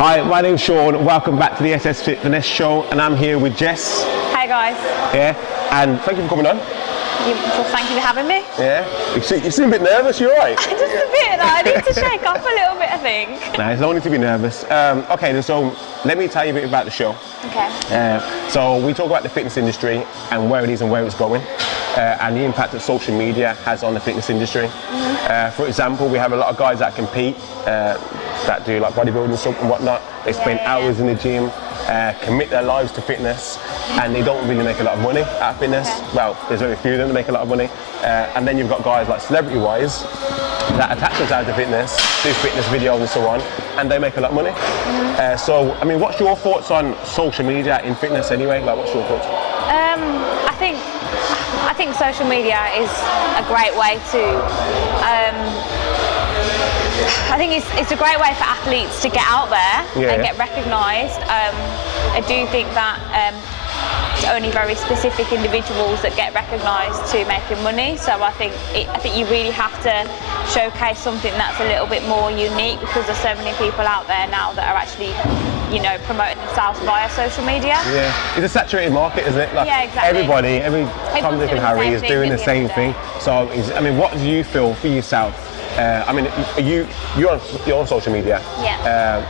Hi, my name's Sean. Welcome back to the Ssfitfinesse show, and I'm here with Jess. Hi guys. Yeah, and thank you for coming on. Well, thank you for having me. Yeah, you seem a bit nervous. You alright? Just a bit. I need to shake off a little bit, I think. Nah, there's no need to be nervous. Okay, then so let me tell you a bit about the show. Okay. So we talk about the fitness industry and where it is and where it's going, and the impact that social media has on the fitness industry. For example, we have a lot of guys that compete, that do like bodybuilding stuff and whatnot. They spend hours in the gym, commit their lives to fitness, and they don't really make a lot of money out of fitness. Okay. Well, there's very few of them that make a lot of money. And then you've got guys like celebrity-wise that attach themselves to fitness, do fitness videos and so on, and they make a lot of money. So, I mean, what's your thoughts on social media in fitness anyway? Like, what's your thoughts? I think social media is a great way to. I think it's a great way for athletes to get out there and get recognised. I do think that it's only very specific individuals that get recognised to making money. So I think you really have to showcase something that's a little bit more unique, because there's so many people out there now that are actually, you know, promoting themselves via social media. Yeah, it's a saturated market, isn't it? Like, yeah, exactly. Every Tom, Dick and Harry is doing the same thing. So, I mean, what do you feel for yourself? I mean, you're on social media. Yeah.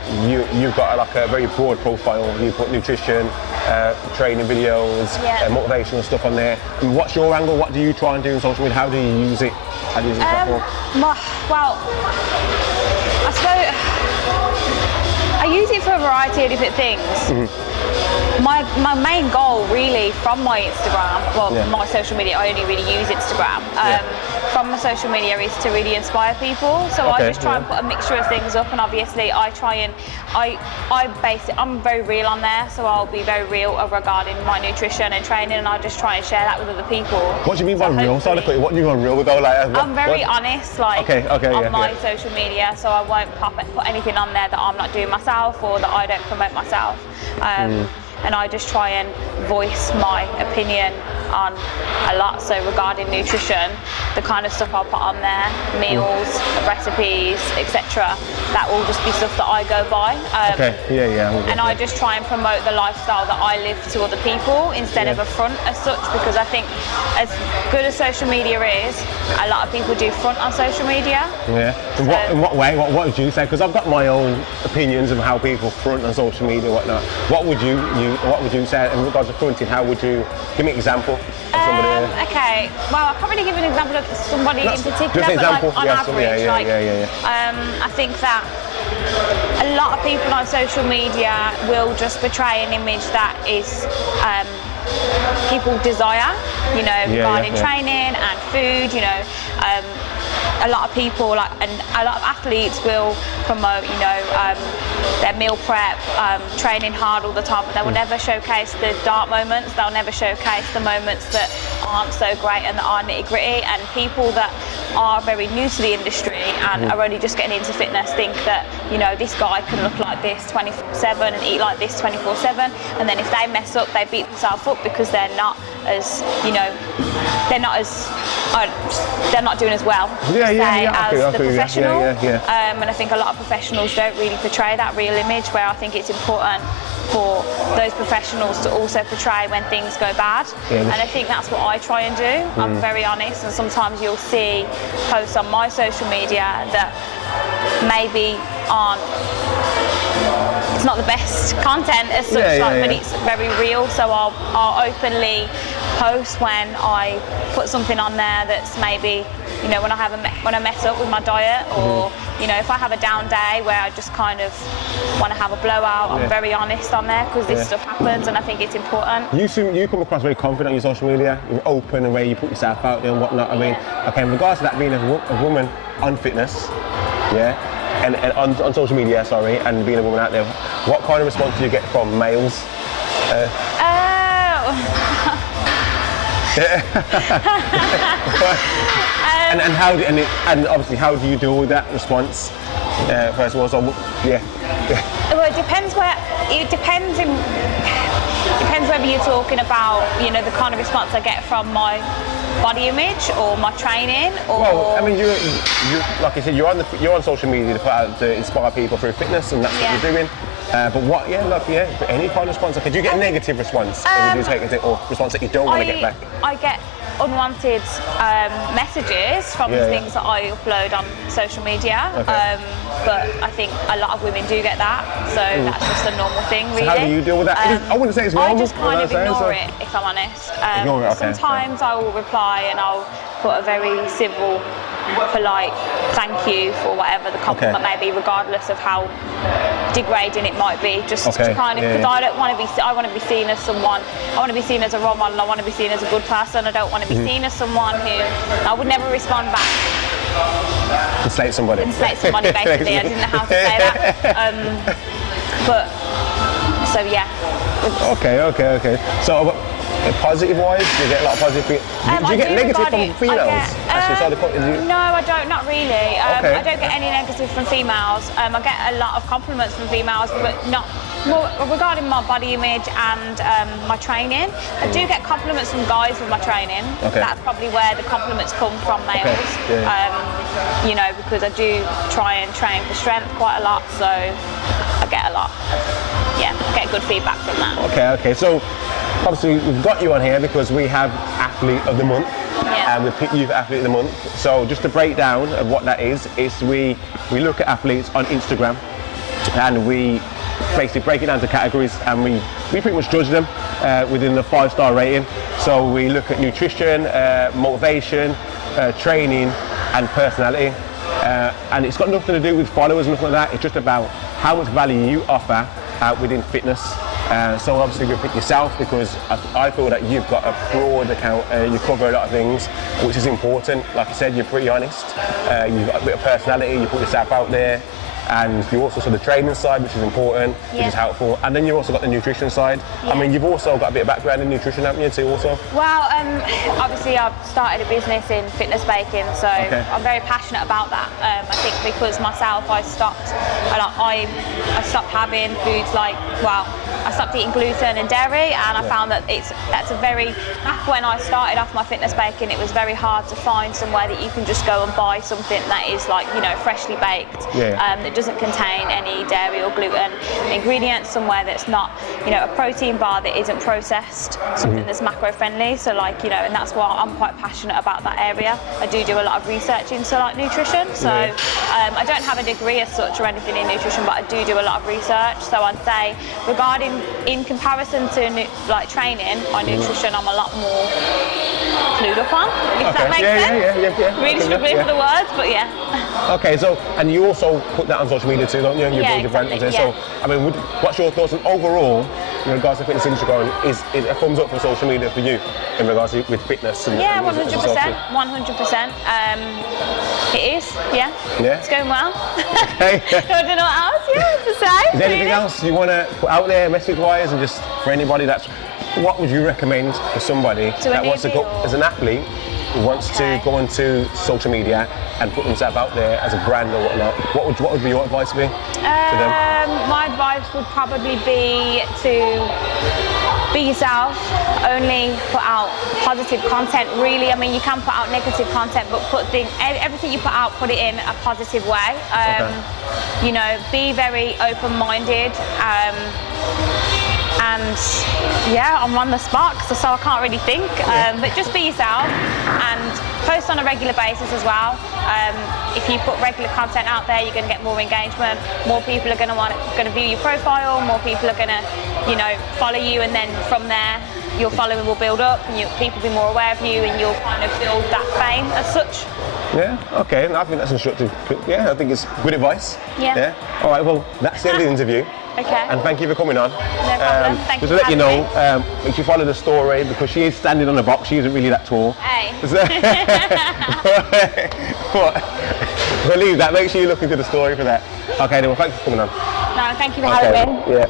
You've got like a very broad profile. You put nutrition, training videos, motivational stuff on there. I mean, what's your angle? What do you try and do in social media? How do you use it? How do you use it? Well, I suppose I use it for a variety of different things. My main goal really from my Instagram, my social media, I only really use Instagram, from my social media is to really inspire people. So I just try and put a mixture of things up, and obviously I try and, I'm very real on there, so I'll be very real regarding my nutrition and training, and I just try and share that with other people. What do you mean by real? So what do you mean by real with though? Like, I'm very honest, like, on my social media, so I won't put anything on there that I'm not doing myself or that I don't promote myself. And I just try and voice my opinion on a lot. So regarding nutrition, the kind of stuff I'll put on there, meals, recipes, etc. That will just be stuff that I go by. And I just try and promote the lifestyle that I live to other people instead of a front as such, because I think as good as social media is, a lot of people do front on social media. Yeah. In what way? What would you say? Because I've got my own opinions of how people front on social media and whatnot. What would you say in regards to fronting? How would you give me an example of somebody? Okay, well, I can't really give an example of somebody in particular, just an example. But like, on average, I think that a lot of people on social media will just portray an image that is people desire, you know, regarding training and food, you know. A lot of people, and a lot of athletes will promote, you know, their meal prep, training hard all the time, but they will never showcase the dark moments. They'll never showcase the moments that aren't so great and that are nitty-gritty. And people that are very new to the industry and are only just getting into fitness think that, you know, this guy can look like this 24/7 and eat like this 24/7, and then if they mess up, they beat themselves up because they're not as, you know, they're not doing as well as the professional. And I think a lot of professionals don't really portray that real image, where I think it's important for those professionals to also portray when things go bad. And I think that's what I try and do. I'm very honest, and sometimes you'll see posts on my social media that maybe aren't, it's not the best content as such, but it's very real. So I'll openly post when I put something on there that's maybe, you know, when I mess up with my diet, or you know, if I have a down day where I just kind of want to have a blowout, I'm very honest on there, because this stuff happens, and I think it's important. You come across very confident on your social media. You're open in the way you put yourself out there and whatnot. I mean, okay, in regards to that being a woman on fitness, and on social media, and being a woman out there, what kind of response do you get from males? And obviously, how do you deal with that response? First of all, Well, it depends Depends whether you're talking about, you know, the kind of response I get from my body image or my training, or. Well, I mean, you like I said, you're on social media to put out to inspire people through fitness, and that's what you're doing. But any kind of response. Okay, do you get a negative response when you take it, or response that you don't want to get back? I get unwanted messages from the things that I upload on social media. Okay. But I think a lot of women do get that, so that's just a normal thing, really. So how do you deal with that? I wouldn't say it's normal. I just kind of ignore it, if I'm honest. Ignore it, okay. Sometimes I will reply and I'll put a very civil, polite thank you for whatever the compliment may be, regardless of how degrading it might be, just to kind of, because I don't want to be, I want to be seen as someone, I want to be seen as a role model, I want to be seen as a good person, I don't want to be seen as someone who, I would never respond back. Enslate somebody. Enslate somebody, basically. I didn't know how to say that. But, so yeah. Okay. So, positive wise, do you get a lot of positive feedback? Do you get negative from females? No, I don't, not really. I don't get any negative from females. I get a lot of compliments from females, but not more regarding my body image and my training. I do get compliments from guys with my training. That's probably where the compliments come from, males. You know, because I do try and train for strength quite a lot, so I get a lot. Get good feedback from that. Okay. So obviously we've got you on here because we have Athlete of the Month, and we picked you for Athlete of the Month. So just to break down of what that is we look at athletes on Instagram, and we basically break it down to categories, and we pretty much judge them within the 5-star rating. So we look at nutrition, motivation, training, and personality. And it's got nothing to do with followers, nothing like that. It's just about how much value you offer within fitness. So obviously we pick yourself because I feel that you've got a broad account, you cover a lot of things, which is important. Like I said, you're pretty honest, you've got a bit of personality, you put yourself out there, and you also saw the training side, which is important, which is helpful, and then you've also got the nutrition side. I mean, you've also got a bit of background in nutrition, haven't you, too, also? Well, obviously I've started a business in fitness baking, so I'm very passionate about that. I think because myself, I stopped having foods like, I stopped eating gluten and dairy, and I found that back when I started off my fitness baking, it was very hard to find somewhere that you can just go and buy something that is like, you know, freshly baked, that doesn't contain any dairy or gluten ingredients, somewhere that's not, you know, a protein bar that isn't processed, something that's macro friendly. So like, you know, and that's why I'm quite passionate about that area. I do a lot of research into like nutrition, so I don't have a degree as such or anything in nutrition, but I do a lot of research. So I'd say regarding, in comparison to like training, my nutrition I'm a lot more clued up on, if that makes sense. Really struggling for the words, but Okay, so, and you also put that on social media too, don't you? And you build your brand there. So, I mean, what's your thoughts on overall, in regards to fitness industry going, is it a thumbs up for social media for you, in regards to with fitness? And 100%, 100%, it is, it's going well. I don't know what else to say. Is there anything else you want to put out there, message-wise, and just for anybody what would you recommend for somebody that wants to go as an athlete, who wants to go onto social media and put themselves out there as a brand or whatnot? What would your advice be to them? My advice would probably be to be yourself, only put out positive content, really. I mean, you can put out negative content, but everything you put out, put it in a positive way. You know, be very open-minded. And I'm on the spot, so I can't really think. But just be yourself and post on a regular basis as well. If you put regular content out there, you're going to get more engagement. More people are going to view your profile. More people are going to, you know, follow you, and then from there, your following will build up, and people will be more aware of you, and you'll kind of build that fame as such. Okay, I think that's instructive. I think it's good advice. All right, well, that's the end of the interview. Okay. And thank you for coming on. No problem. Thank you just to let you know, make sure you follow the story, because she is standing on a box. She isn't really that tall. Hey. We'll leave that. Make sure you look into the story for that. Okay, then, well, thanks for coming on. No, thank you for having me. Yeah.